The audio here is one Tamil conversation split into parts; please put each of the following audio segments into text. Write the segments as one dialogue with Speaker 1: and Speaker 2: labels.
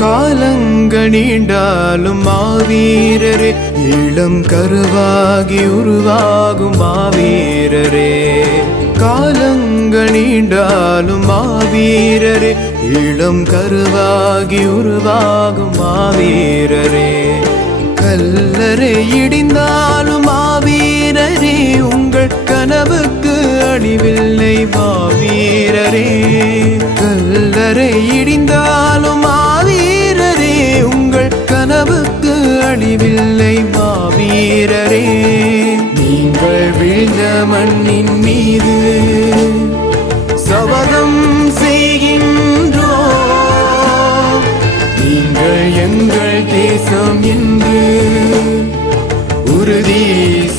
Speaker 1: காலங்கள் நீண்டாலும் மாவீரரே இளம் கருவாகி உருவாகும் மாவீரரே. காலங்கள் நீண்டாலும் மாவீரரே இளம் கருவாகி உருவாகும் மாவீரரே. கல்லறை இடிந்தாலும் மாவீரரே உங்கள் கனவுக்கு அழிவில்லை மாவீரரே. கல்லறை இடிந்த அழிவில்லை மாவீரரே. நீங்கள் விழுந்த மண்ணின் மீது சபதம் செய்கின்றோ நீங்கள் எங்கள் தேசம் என்று உறுதி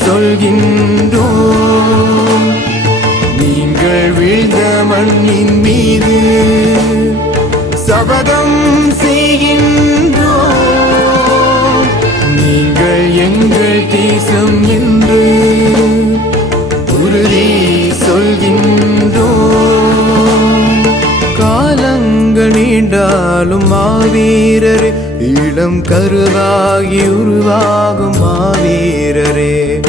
Speaker 1: சொல்கின்றோ நீங்கள் விழுந்த மண்ணின் மீது சபதம் செய்கின்ற தேசம் என்று உறுதி சொல்கின்றோம். காலங்கள் நீண்டாலும் மாவீரரே இளம் கருவாகி உருவாகும் மாவீரரே.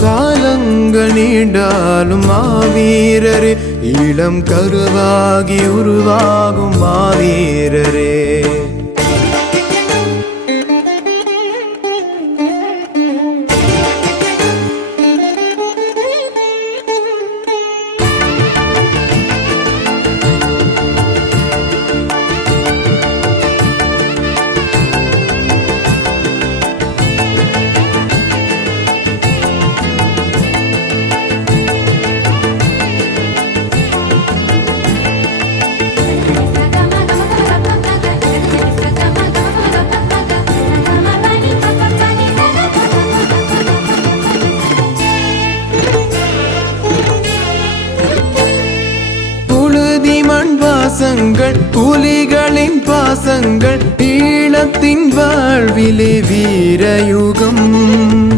Speaker 1: காலங்கள் நீண்டாலும் மாவீரரே இளம் கருவாகி உருவாகும் மாவீரரே. பாசங்கள் புலிகளின் பாசங்கள் ஈழத்தின் வாழ்விலே வீரயுகம்.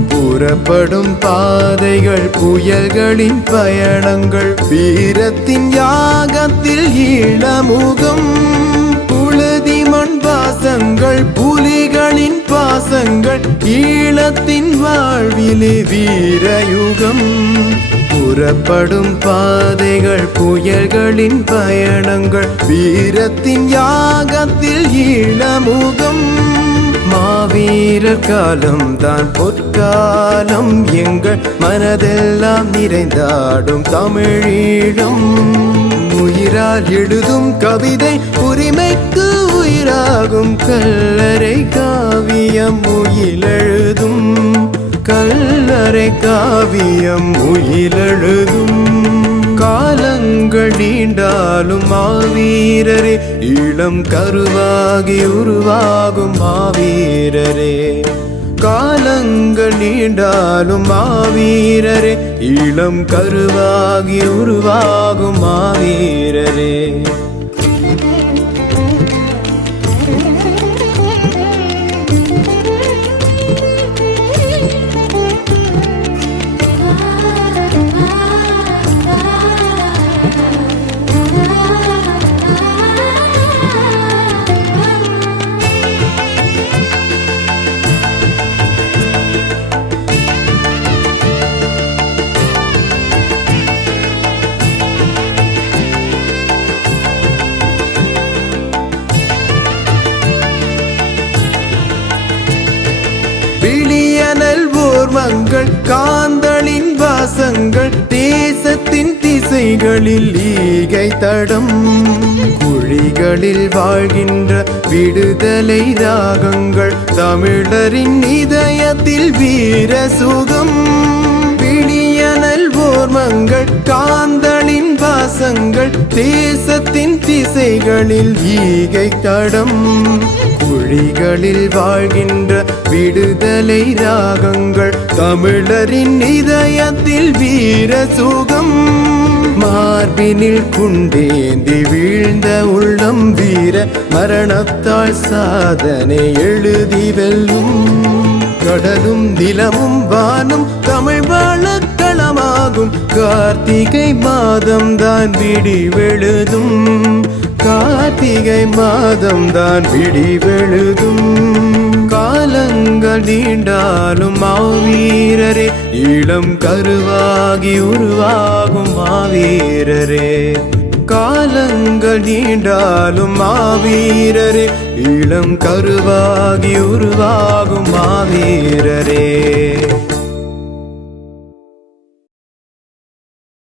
Speaker 1: புறப்படும் பாதைகள் புயல்களின் பயணங்கள் வீரத்தின் யாகத்தில் ஈழமுகம். புழுதி மண் பாசங்கள் புலிகளின் பாசங்கள் ஈழத்தின் வாழ்விலே வீரயுகம். புறப்படும் பாதைகள் புயல்களின் பயணங்கள் வீரத்தின் யாகத்தில் ஈழமுகம். மாவீர காலம் தான் பொற்காலம் எங்கள் மனதெல்லாம் நிறைந்தாடும் தமிழீழம். உயிரால் எழுதும் கவிதை உரிமைக்கு உயிராகும் கல்லறை காவியம் உயிலெழுதும். கல்லறை காவியம் உயிலெழுதும். காலங்கள் நீண்டாலும் மாவீரரே இளம் கருவாகி உருவாகும் மாவீரரே. காலங்கள் நீண்டாலும் மாவீரரே இளம் கருவாகி உருவாகும் மாவீரரே. ஓர்மங்கள் காந்தளின் வாசங்கள் தேசத்தின் திசைகளில் ஈகை தடம். குழிகளில் வாழ்கின்ற விடுதலை ராகங்கள் தமிழரின் இதயத்தில் வீர சுகம் பிடியனல் ஓர்மங்கள் காந்தளின் வாசங்கள் தேசத்தின் திசைகளில் ஈகை தடம். குழிகளில் வாழ்கின்ற விடுதலை ராகங்கள் தமிழரின் இதயத்தில் வீர சுகம். மார்பினில் குண்டேந்தி வீழ்ந்த உள்ளம் வீர மரணத்தால் சாதனை எழுதி வெல்லும். கடலும் நிலமும் வானும் தமிழ் வாழக்களமாகும் கார்த்திகை மாதம் தான் விடி வெழுதும் கார்த்திகை மாதம் தான் விடிவெழுதும் காலங்கள் நீண்டாலும் மாவீரரே இளம் கருவாகி உருவாகும் மாவீரரே. காலங்கள் நீண்டாலும் மாவீரரே இளம் கருவாகி உருவாகும் மாவீரரே.